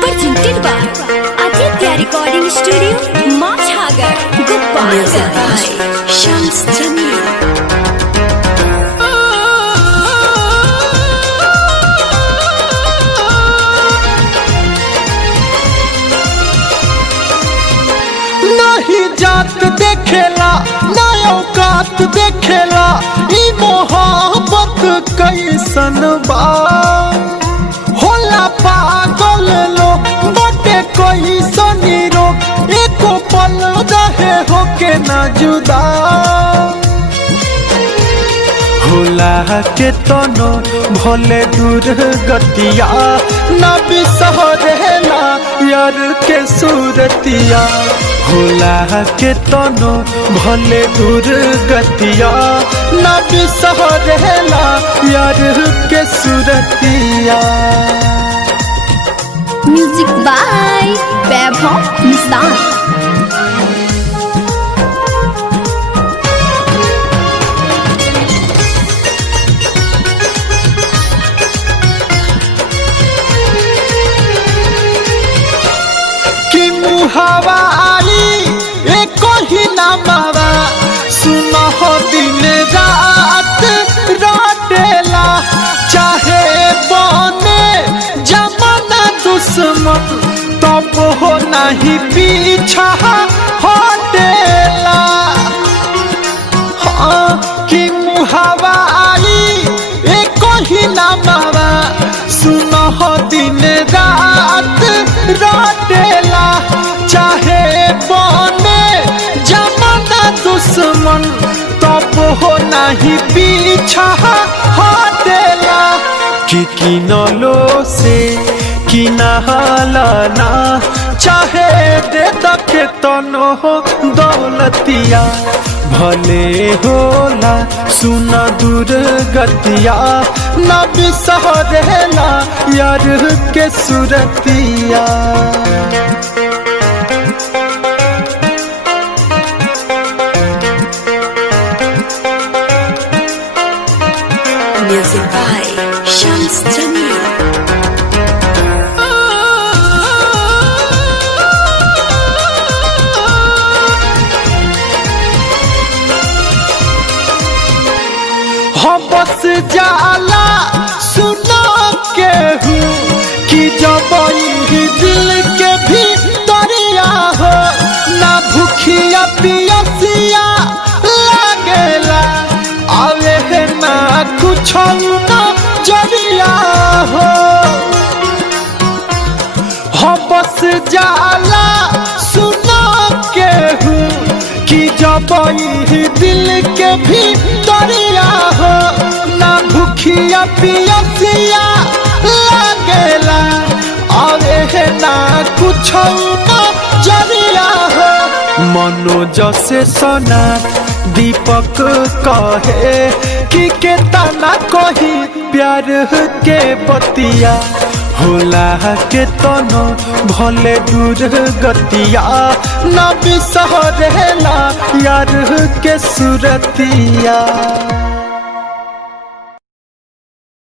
Presented by Aditya Recording Studio, Machhagar, Gopalganj. Shams Jamil. नहीं जात देखेला ना औकात देखेला ई मोहब्बत कैसन बा होला पागल लोग बटे कैसन रोग एको पल रहे होके ना जुदा होला के तनो भले दूर गतिया ना बिसरेला यार के सूरतिया होला के तनो भले दूर गतिया ना बिसरेला यार के सूरतिया। Music by Vaibhav Nissan. हवा आई एक ही नामावा सुनो हो दिन रात रोटेला चाहे बने जमाना दुश्मन तब हो नहीं पीछा हटेला। हाँ कि हवा आई एक ही नामावा सुनो हो दिन रात रोटेला चाहे बने जमाना दुश्मन तब हो नहीं पीछा हटेला कि किनलो से किनहलाना चाहे दे दके तनो हो दौलतिया भले होला सुना दूर गतिया ना बिसरेला यार के सूरतिया। Music by Shams Jamil. हम बस जाला सुना के हूँ कि जब ही दिल के भी दरिया हो ना भूखिया पियसिया लागेला आवे है ना कुछ ना जरिया हो। हम बस जाला सुना के हूँ कि जब ही दिल के भी दरिया हो ना भूखिया पियसिया लागेला आवे है ना कुछ ना जरिया हो। मनोज से सोना दीपक कहे कि केतना कही प्यार के बतिया होला के तनो भले दूर गतिया ना बिसरेला यार के सूरतिया।